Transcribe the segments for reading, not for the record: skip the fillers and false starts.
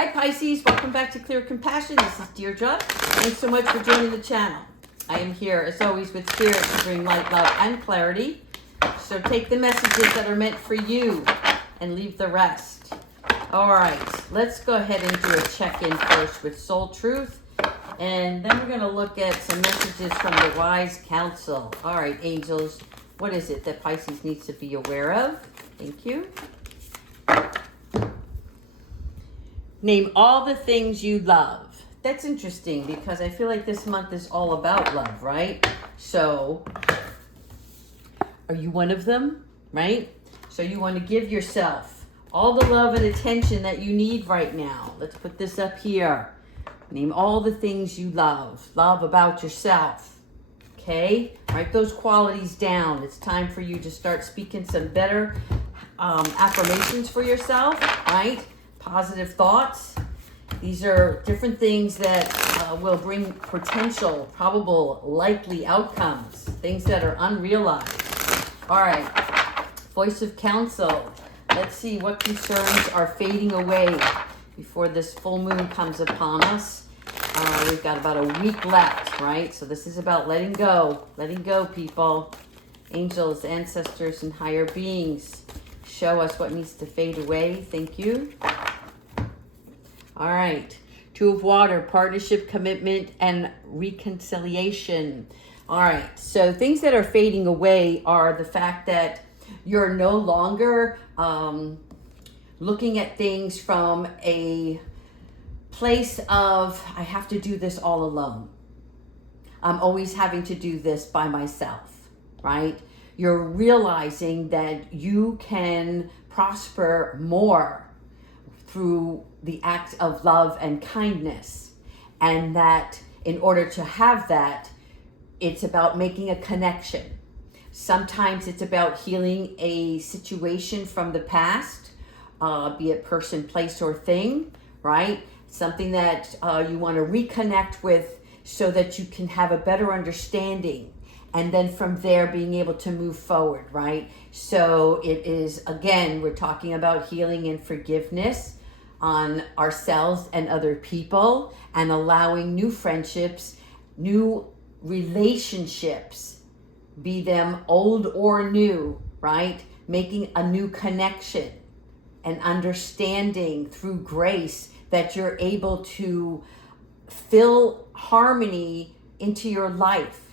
Hi Pisces, welcome back to Clear Compassion. This is Deirdre. Thanks so much for joining the channel. I am here as always with Spirit to bring light, love, and clarity. So take the messages that are meant for you and leave the rest. All right, let's go ahead and do a check-in first with Soul Truth. And then we're going to look at some messages from the Wise Council. All right, angels, what is it that Pisces needs to be aware of? Thank you. Name all the things you love. That's interesting because I feel like this month is all about love, right? So, are you one of them, right? So you want to give yourself all the love and attention that you need right now. Let's put this up here. Name all the things you love. Love about yourself. Okay? Write those qualities down. It's time for you to start speaking some better affirmations for yourself, right? Positive thoughts. These are different things that will bring potential, probable, likely outcomes. Things that are unrealized. All right. Voice of counsel. Let's see what concerns are fading away before this full moon comes upon us. We've got about a week left, right? So this is about letting go. Letting go, people. Angels, ancestors, and higher beings. Show us what needs to fade away. Thank you. All right. Two of Water, partnership, commitment, and reconciliation. All right. So things that are fading away are the fact that you're no longer looking at things from a place of, I have to do this all alone. I'm always having to do this by myself, right? You're realizing that you can prosper more through the act of love and kindness. And that in order to have that, it's about making a connection. Sometimes it's about healing a situation from the past, be it person, place, or thing, right? Something that you want to reconnect with so that you can have a better understanding. And then from there, being able to move forward, right? So it is, again, we're talking about healing and forgiveness on ourselves and other people, and allowing new friendships, new relationships, be them old or new, right? Making a new connection and understanding through grace that you're able to fill harmony into your life,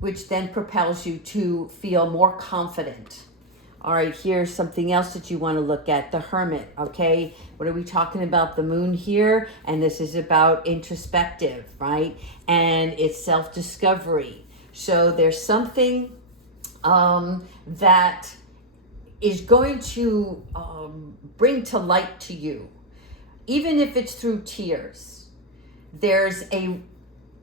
which then propels you to feel more confident. All right, here's something else that you want to look at, the Hermit, okay? What are we talking about? The moon here, and this is about introspective, right? And it's self-discovery. So there's something that is going to bring to light to you, even if it's through tears. There's a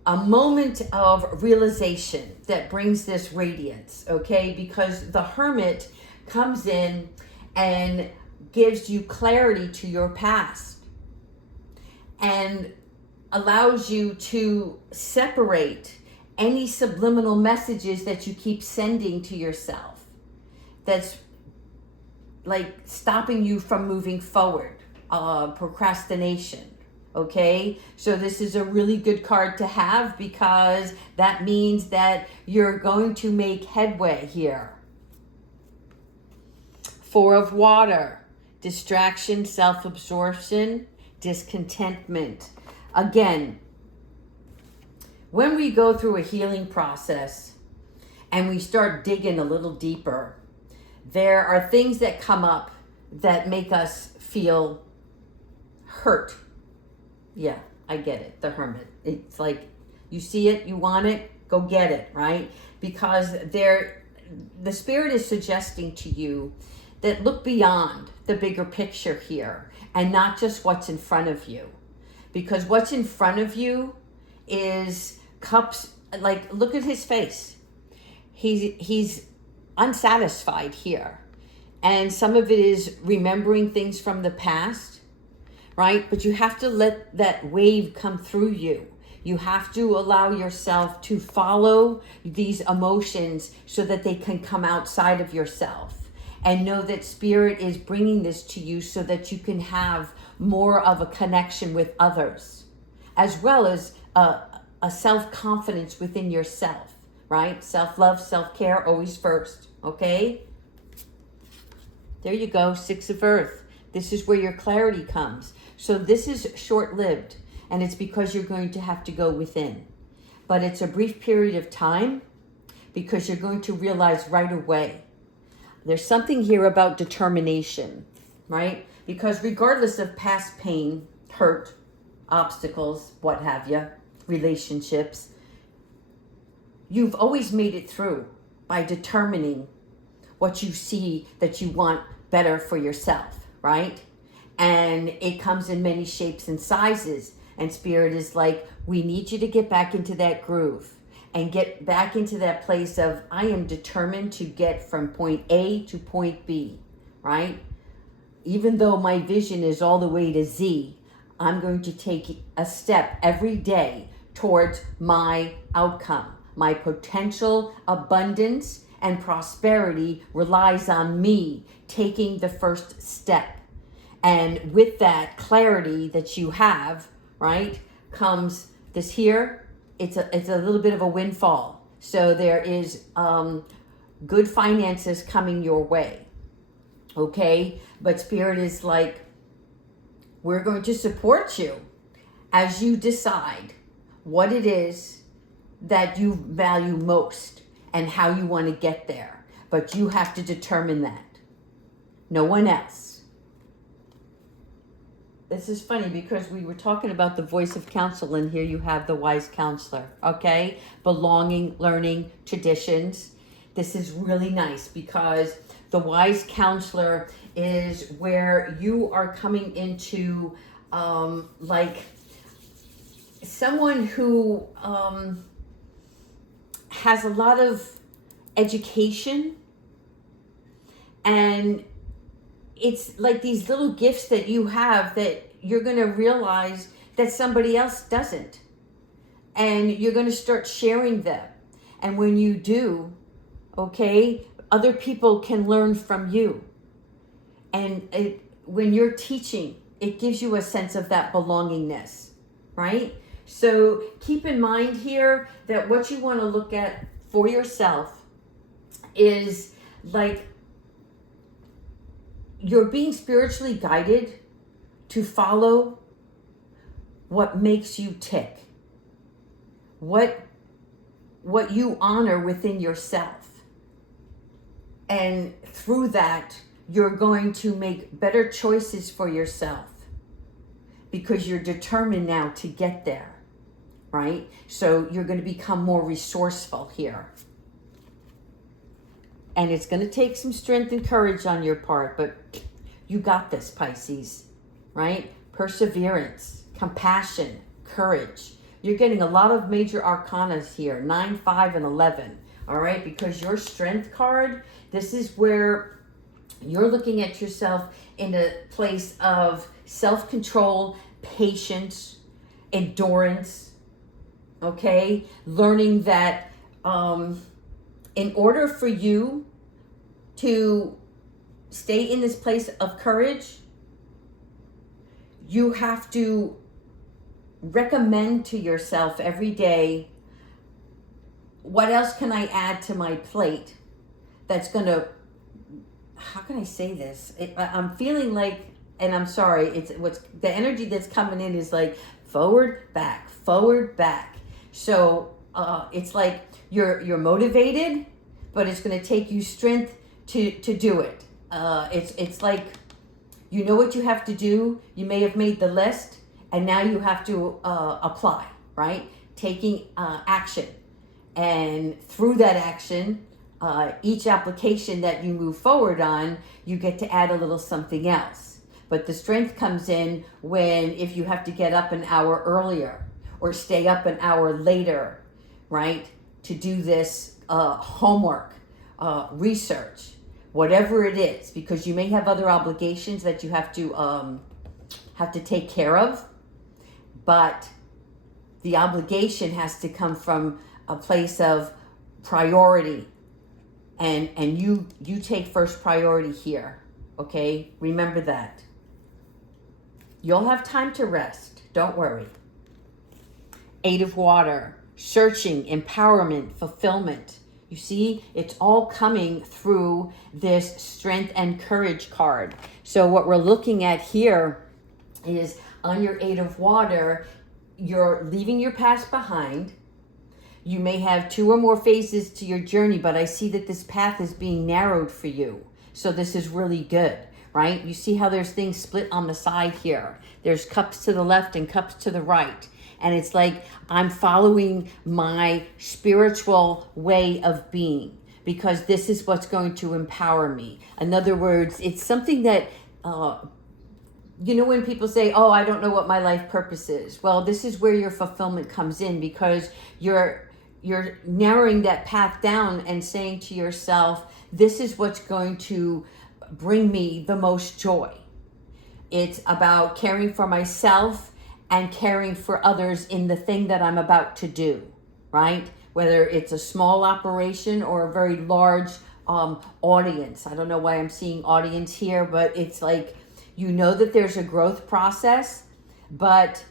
moment of realization that brings this radiance, okay? Because the Hermit comes in and gives you clarity to your past and allows you to separate any subliminal messages that you keep sending to yourself that's like stopping you from moving forward, procrastination. Okay, so this is a really good card to have because that means that you're going to make headway here. Four of Water, distraction, self-absorption, discontentment. Again, when we go through a healing process and we start digging a little deeper, there are things that come up that make us feel hurt. Yeah, I get it, the Hermit. It's like, you see it, you want it, go get it, right? Because the Spirit is suggesting to you that look beyond the bigger picture here and not just what's in front of you. Because what's in front of you is cups, like, look at his face. He's unsatisfied here. And some of it is remembering things from the past, right? But you have to let that wave come through you. You have to allow yourself to follow these emotions so that they can come outside of yourself. And know that Spirit is bringing this to you so that you can have more of a connection with others, as well as a self-confidence within yourself, right? Self-love, self-care, always first, okay? There you go, Six of Earth. This is where your clarity comes. So this is short-lived, and it's because you're going to have to go within. But it's a brief period of time because you're going to realize right away. There's something here about determination, right? Because regardless of past pain, hurt, obstacles, what have you, relationships, you've always made it through by determining what you see that you want better for yourself, right? And it comes in many shapes and sizes. And Spirit is like, we need you to get back into that groove and get back into that place of, I am determined to get from point A to point B, right? Even though my vision is all the way to Z, I'm going to take a step every day towards my outcome. My potential abundance and prosperity relies on me taking the first step. And with that clarity that you have, right, comes this here. It's a little bit of a windfall. So there is good finances coming your way. Okay? But Spirit is like, we're going to support you as you decide what it is that you value most and how you want to get there. But you have to determine that. No one else. This is funny because we were talking about the voice of counsel, and here you have the wise counselor, okay? Belonging, learning, traditions. This is really nice because the wise counselor is where you are coming into like someone who has a lot of education, and it's like these little gifts that you have that you're going to realize that somebody else doesn't. And you're going to start sharing them. And when you do, okay, other people can learn from you. And when you're teaching, it gives you a sense of that belongingness, right? So keep in mind here that what you want to look at for yourself is like, you're being spiritually guided to follow what makes you tick. What you honor within yourself. And through that, you're going to make better choices for yourself because you're determined now to get there, right? So you're going to become more resourceful here. And it's going to take some strength and courage on your part, but you got this, Pisces, right? Perseverance, compassion, courage. You're getting a lot of major arcanas here, 9, 5, and 11, all right? Because your strength card, this is where you're looking at yourself in a place of self-control, patience, endurance, okay? Learning that in order for you to stay in this place of courage, you have to recommend to yourself every day, what else can I add to my plate that's going to, how can I say this? I'm feeling like, and I'm sorry, it's what's the energy that's coming in is like forward, back. So it's like you're motivated, but it's going to take you strength to do it. It's like, you know what you have to do. You may have made the list, and now you have to apply, right? Taking action. And through that action, each application that you move forward on, you get to add a little something else. But the strength comes in when, if you have to get up an hour earlier or stay up an hour later, right? To do this homework, research, whatever it is, because you may have other obligations that you have to take care of, but the obligation has to come from a place of priority, and you take first priority here, okay? Remember that. You'll have time to rest. Don't worry. 8 of Water, searching, empowerment, fulfillment. You see, it's all coming through this Strength and Courage card. So what we're looking at here is on your 8 of Water, you're leaving your past behind. You may have 2 or more phases to your journey, but I see that this path is being narrowed for you. So this is really good, right? You see how there's things split on the side here. There's cups to the left and cups to the right. And it's like I'm following my spiritual way of being because this is what's going to empower me. In other words, it's something that, you know, when people say, oh, I don't know what my life purpose is. Well, this is where your fulfillment comes in because you're narrowing that path down and saying to yourself, this is what's going to bring me the most joy. It's about caring for myself and caring for others in the thing that I'm about to do, right? Whether it's a small operation or a very large audience. I don't know why I'm seeing audience here, but it's like, you know that there's a growth process, but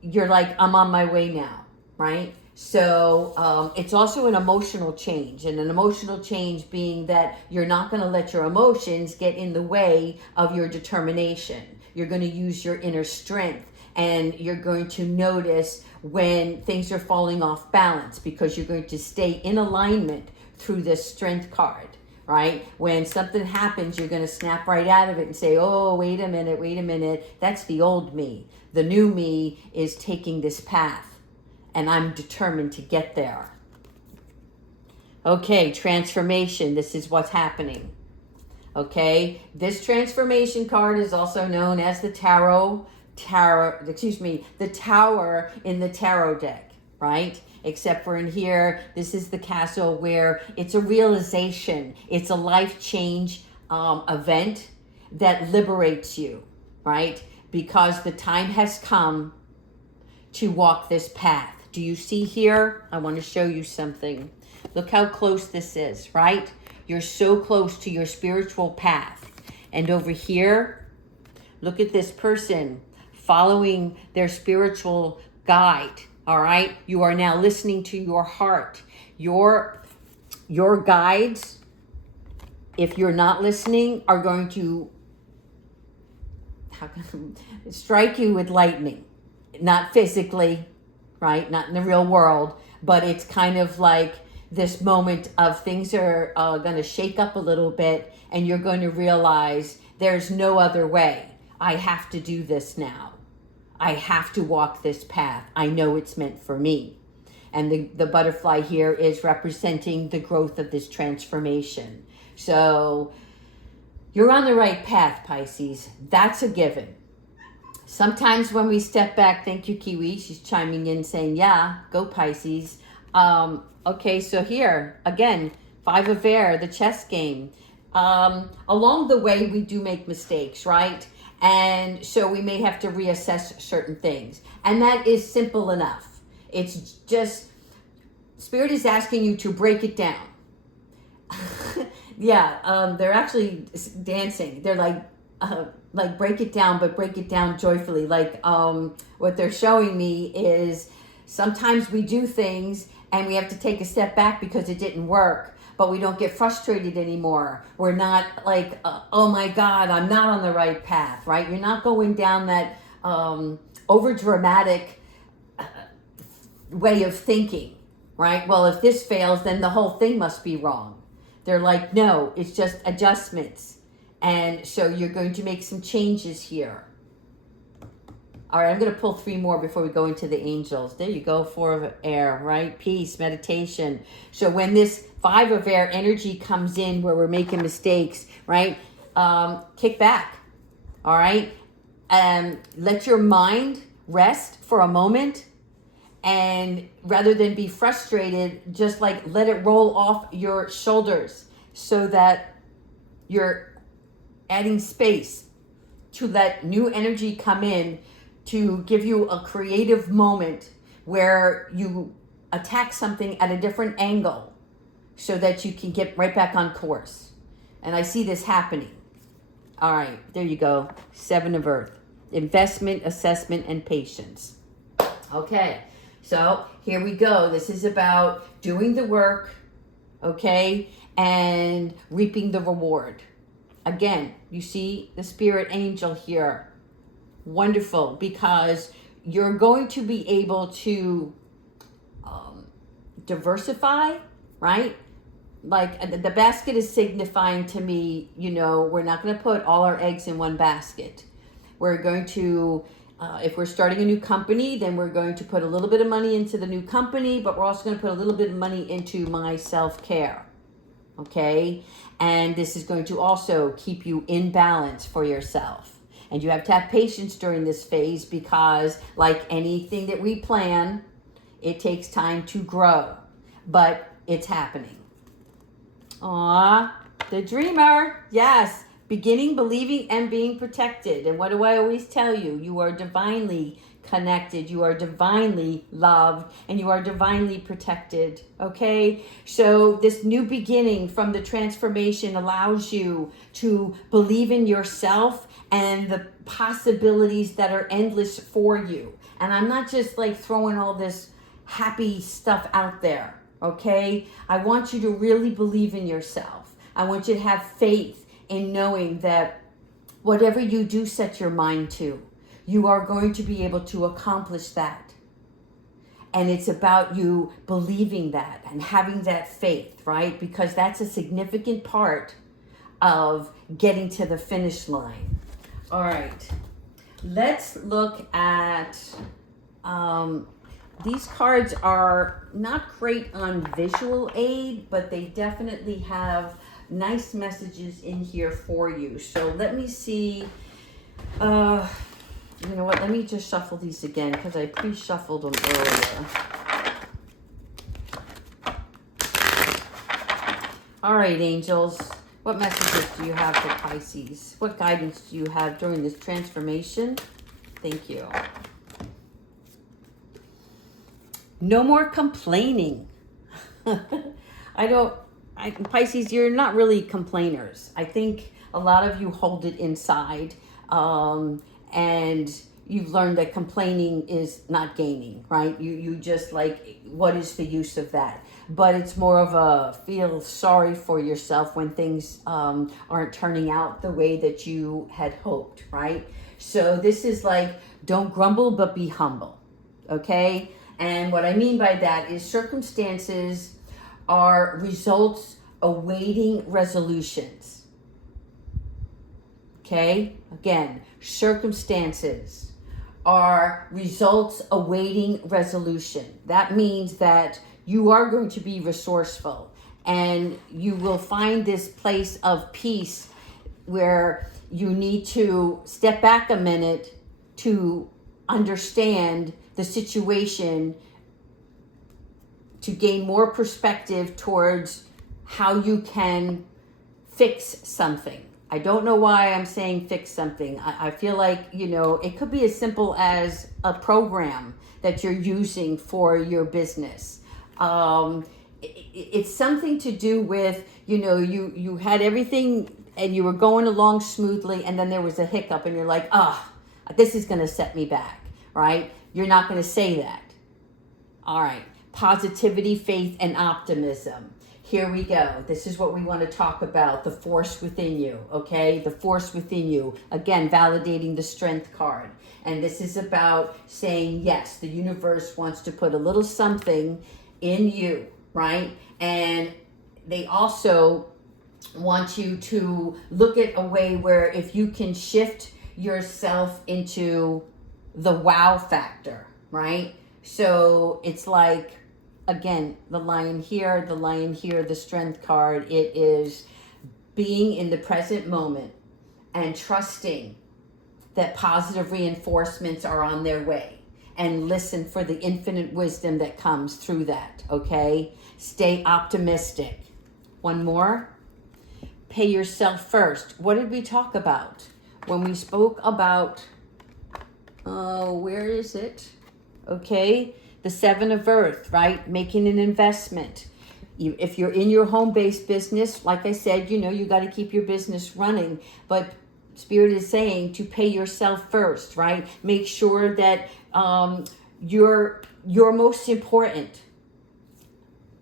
you're like, I'm on my way now, right? So it's also an emotional change, and an emotional change being that you're not going to let your emotions get in the way of your determination. You're going to use your inner strength, and you're going to notice when things are falling off balance because you're going to stay in alignment through this strength card, right? When something happens, you're going to snap right out of it and say, oh, wait a minute. That's the old me. The new me is taking this path. And I'm determined to get there. Okay, transformation. This is what's happening. Okay, this transformation card is also known as the the Tower in the tarot deck, right? Except for in here, this is the castle where it's a realization. It's a life change event that liberates you, right? Because the time has come to walk this path. Do you see here? I want to show you something. Look how close this is, right? You're so close to your spiritual path. And over here, look at this person following their spiritual guide, all right? You are now listening to your heart. Your guides, if you're not listening, are going to strike you with lightning. Not physically, right? Not in the real world, but it's kind of like this moment of things are going to shake up a little bit, and you're going to realize there's no other way. I have to do this now. I have to walk this path. I know it's meant for me. And the butterfly here is representing the growth of this transformation. So you're on the right path, Pisces. That's a given. Sometimes when we step back, thank you, Kiwi. She's chiming in saying, yeah, go Pisces. Okay, so here, again, 5 of Air, the chess game. Along the way, we do make mistakes, right? And so we may have to reassess certain things. And that is simple enough. It's just, Spirit is asking you to break it down. Yeah, they're actually dancing. They're like break it down, but break it down joyfully. Like what they're showing me is sometimes we do things and we have to take a step back because it didn't work, but we don't get frustrated anymore. We're not like, oh my God, I'm not on the right path, right? You're not going down that over dramatic way of thinking, right? Well, if this fails, then the whole thing must be wrong. They're like, no, it's just adjustments. And so you're going to make some changes here. All right, I'm going to pull 3 more before we go into the angels. There you go, 4 of Air, right? Peace, meditation. So when this 5 of Air energy comes in where we're making mistakes, right? Kick back, all right? Let your mind rest for a moment. And rather than be frustrated, just like let it roll off your shoulders so that you're adding space to let new energy come in to give you a creative moment where you attack something at a different angle so that you can get right back on course. And I see this happening. All right, there you go. 7 of Earth. investment, assessment, and patience. Okay, so here we go. This is about doing the work, okay, and reaping the reward. Again, you see the spirit angel here. Wonderful, because you're going to be able to diversify, right? Like the basket is signifying to me, we're not going to put all our eggs in one basket. We're going to, if we're starting a new company, then we're going to put a little bit of money into the new company, but we're also going to put a little bit of money into my self-care. Okay? And this is going to also keep you in balance for yourself. And you have to have patience during this phase because, like anything that we plan, it takes time to grow. But it's happening. Aw, the dreamer. Yes. Beginning, believing, and being protected. And what do I always tell you? You are divinely connected. You are divinely loved. And you are divinely protected. Okay? So this new beginning from the transformation allows you to believe in yourself and the possibilities that are endless for you. And I'm not just like throwing all this happy stuff out there. Okay? I want you to really believe in yourself. I want you to have faith in knowing that whatever you do set your mind to, you are going to be able to accomplish that. And it's about you believing that and having that faith, right? Because that's a significant part of getting to the finish line. All right. Let's look at... these cards are not great on visual aid, but they definitely have nice messages in here for you. So let me see. You know what? Let me just shuffle these again because I pre-shuffled them earlier. All right, angels. What messages do you have for Pisces? What guidance do you have during this transformation? Thank you. No more complaining. Pisces, you're not really complainers. I think a lot of you hold it inside, and you've learned that complaining is not gaining, right? You just like, what is the use of that? But it's more of a feel sorry for yourself when things aren't turning out the way that you had hoped, right? So this is like, don't grumble, but be humble, okay? And what I mean by that is circumstances are results awaiting resolutions. Okay? Again, circumstances are results awaiting resolution. That means that you are going to be resourceful and you will find this place of peace where you need to step back a minute to understand the situation, to gain more perspective towards how you can fix something. I don't know why I'm saying fix something. I feel like, it could be as simple as a program that you're using for your business. It's something to do with, you had everything and you were going along smoothly and then there was a hiccup and you're like, this is going to set me back, right? You're not going to say that. All right. Positivity, faith, and optimism. Here we go. This is what we want to talk about. The force within you, okay? The force within you. Again, validating the strength card. And this is about saying, yes, the universe wants to put a little something in you, right? And they also want you to look at a way where if you can shift yourself into the wow factor, right? So it's like, again, the lion here, the strength card. It is being in the present moment and trusting that positive reinforcements are on their way, and listen for the infinite wisdom that comes through that, okay? Stay optimistic. One more. Pay yourself first. What did we talk about when we spoke about, where is it? Okay, the Seven of Earth, right? Making an investment. If you're in your home-based business, like I said, you got to keep your business running, but Spirit is saying to pay yourself first, right? Make sure that you're most important.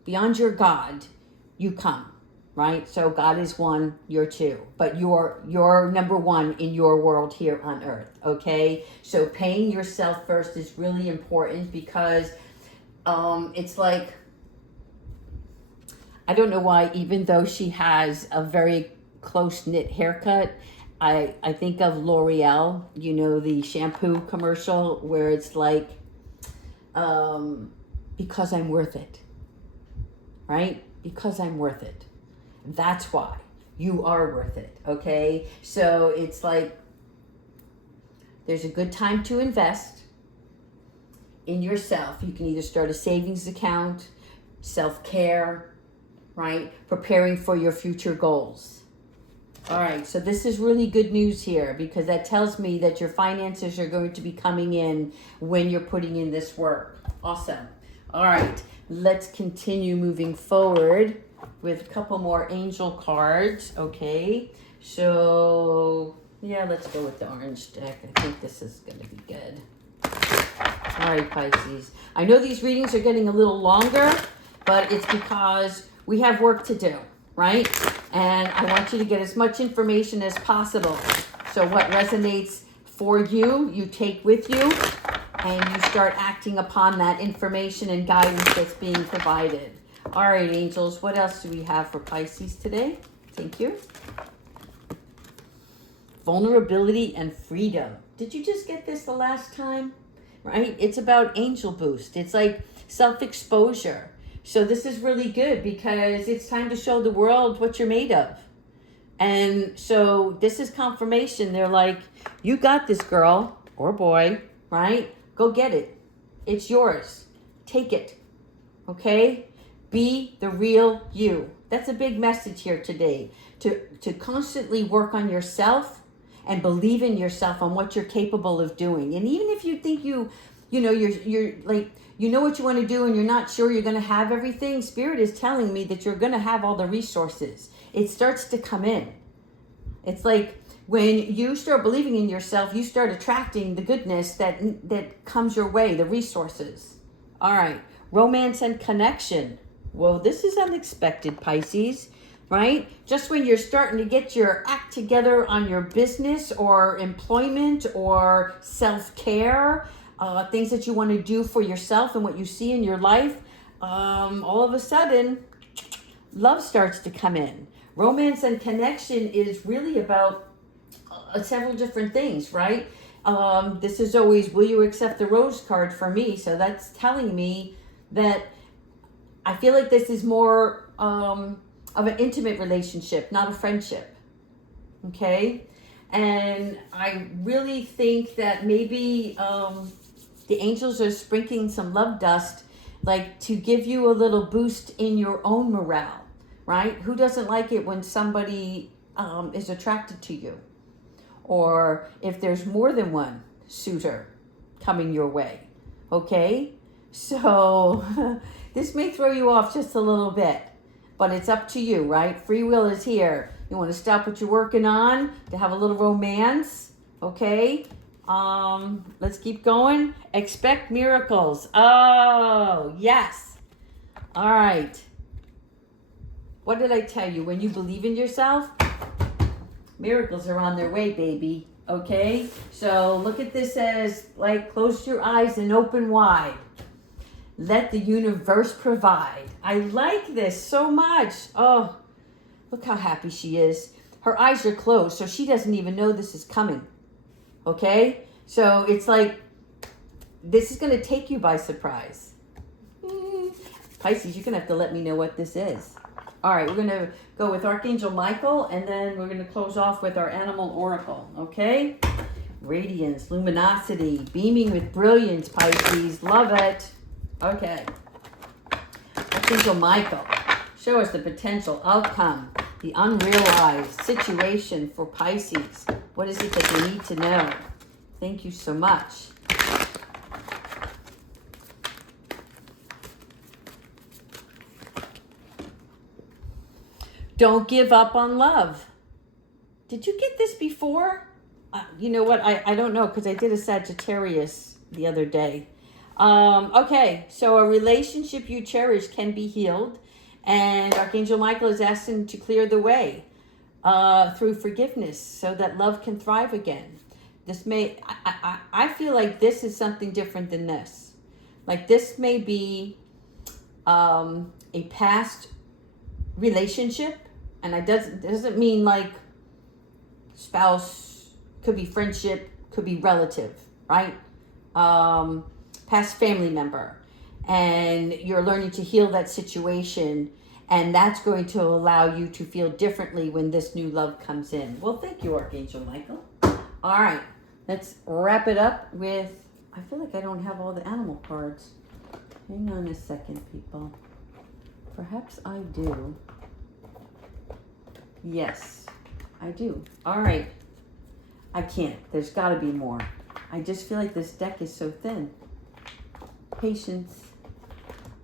Beyond your God, you come, right? So God is one, you're two, but you're number one in your world here on earth, okay? So paying yourself first is really important because it's like, I don't know why, even though she has a very close-knit haircut, I think of L'Oreal, you know, the shampoo commercial where it's like, because I'm worth it, right? Because I'm worth it. That's why you are worth it, okay? So it's like, there's a good time to invest in yourself. You can either start a savings account, self-care, right? Preparing for your future goals. All right, so this is really good news here because that tells me that your finances are going to be coming in when you're putting in this work. Awesome. All right, let's continue moving forward with a couple more angel cards. Okay, so yeah, let's go with the orange deck. I think this is going to be good. All right, Pisces. I know these readings are getting a little longer, but it's because we have work to do, right? And I want you to get as much information as possible. So what resonates for you, you take with you, and you start acting upon that information and guidance that's being provided. All right, angels, what else do we have for Pisces today? Thank you. Vulnerability and freedom. Did you just get this the last time? Right? It's about angel boost. It's like self-exposure. So this is really good because it's time to show the world what you're made of. And so this is confirmation. They're like, you got this, girl or boy, right? Go get it. It's yours. Take it. Okay? Be the real you. That's a big message here today. To constantly work on yourself and believe in yourself on what you're capable of doing. And even if you think you're like, you know what you want to do and you're not sure you're going to have everything, Spirit is telling me that you're going to have all the resources. It starts to come in. It's like when you start believing in yourself, you start attracting the goodness that comes your way, the resources. All right. Romance and connection. Well, this is unexpected, Pisces, right? Just when you're starting to get your act together on your business or employment or self-care, things that you want to do for yourself and what you see in your life, all of a sudden, love starts to come in. Romance and connection is really about several different things, right? This is always, will you accept the rose card for me? So that's telling me that I feel like this is more of an intimate relationship, not a friendship. Okay? And I really think that maybe the angels are sprinkling some love dust, like to give you a little boost in your own morale, right? Who doesn't like it when somebody is attracted to you? Or if there's more than one suitor coming your way, okay? So this may throw you off just a little bit, but it's up to you, right? Free will is here. You want to stop what you're working on to have a little romance, okay? Let's keep going. Expect miracles. Oh, yes. All right. What did I tell you? When you believe in yourself, miracles are on their way, baby. Okay? So look at this as like close your eyes and open wide. Let the universe provide. I like this so much. Oh, look how happy she is. Her eyes are closed, so she doesn't even know this is coming. Okay? So it's like, this is going to take you by surprise. Pisces, you're going to have to let me know what this is. All right, we're going to go with Archangel Michael, and then we're going to close off with our animal oracle. Okay? Radiance, luminosity, beaming with brilliance, Pisces. Love it. Okay. Archangel Michael, show us the potential outcome, the unrealized situation for Pisces. What is it that they need to know? Thank you so much. Don't give up on love. Did you get this before? you know what? I don't know, because I did a Sagittarius the other day. Okay, so a relationship you cherish can be healed, and Archangel Michael is asking to clear the way through forgiveness so that love can thrive again. I feel like this is something different than this. Like this may be a past relationship, and it doesn't mean like spouse, could be friendship, could be relative, right? Past family member, and you're learning to heal that situation, and that's going to allow you to feel differently when this new love comes in. Well, thank you, Archangel Michael. All right, let's wrap it up with, I feel like I don't have all the animal cards. Hang on a second, people. Perhaps I do. Yes, I do. All right. I can't. There's got to be more. I just feel like this deck is so thin. Patience.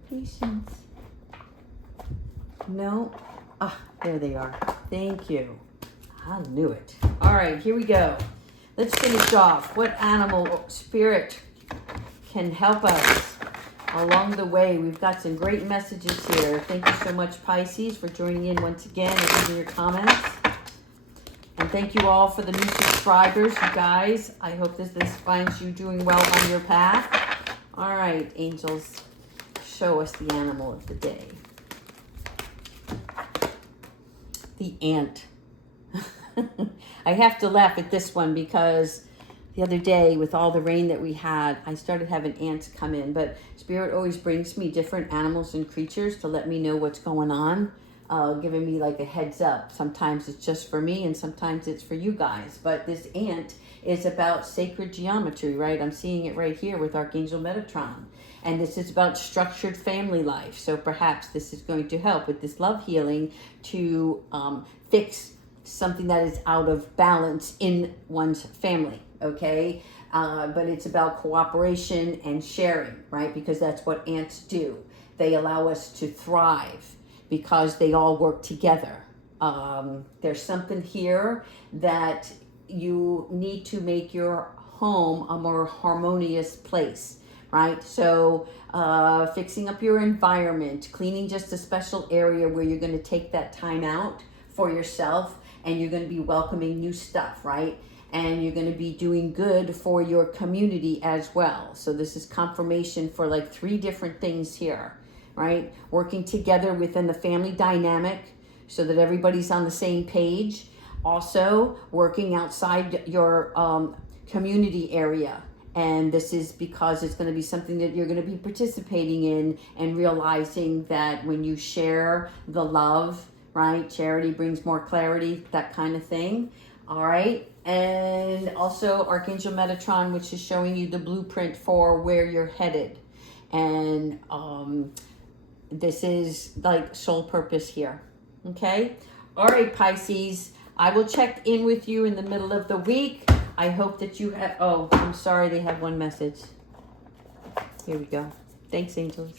Patience. No. Ah, there they are. Thank you. I knew it. All right, here we go. Let's finish off. What animal or spirit can help us along the way? We've got some great messages here. Thank you so much, Pisces, for joining in once again and leaving your comments. And thank you all for the new subscribers, you guys. I hope this finds you doing well on your path. All right, angels, show us the animal of the day. The ant. I have to laugh at this one because the other day with all the rain that we had, I started having ants come in. But Spirit always brings me different animals and creatures to let me know what's going on. Giving me like a heads up. Sometimes it's just for me and sometimes it's for you guys. But this ant is about sacred geometry, right? I'm seeing it right here with Archangel Metatron. And this is about structured family life. So perhaps this is going to help with this love healing to fix something that is out of balance in one's family, okay? But it's about cooperation and sharing, right? Because that's what ants do. They allow us to thrive because they all work together. There's something here that you need to make your home a more harmonious place, right? So fixing up your environment, cleaning just a special area where you're going to take that time out for yourself, and you're going to be welcoming new stuff, right? And you're going to be doing good for your community as well. So this is confirmation for like 3 different things here, right? Working together within the family dynamic so that everybody's on the same page. Also working outside your community area. And this is because it's going to be something that you're going to be participating in, and realizing that when you share the love, right? Charity brings more clarity, that kind of thing. All right. And also Archangel Metatron, which is showing you the blueprint for where you're headed. And this is like soul purpose here. Okay. All right, Pisces. I will check in with you in the middle of the week. I hope that you have, oh, I'm sorry, they have one message. Here we go. Thanks, angels.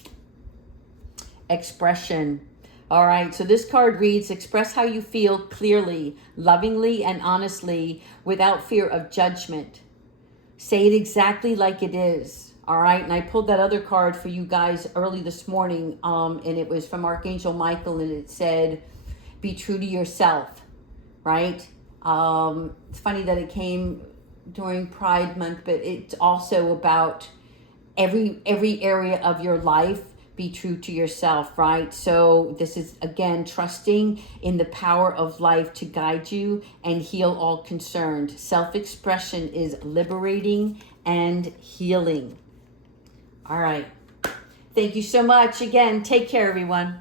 Expression. All right, so this card reads, express how you feel clearly, lovingly, and honestly without fear of judgment. Say it exactly like it is. All right, and I pulled that other card for you guys early this morning, and it was from Archangel Michael, and it said, be true to yourself, right? It's funny that it came during Pride Month, but it's also about every area of your life. Be true to yourself, right? So this is, again, trusting in the power of life to guide you and heal all concerned. Self-expression is liberating and healing. All right. Thank you so much. Again, take care, everyone.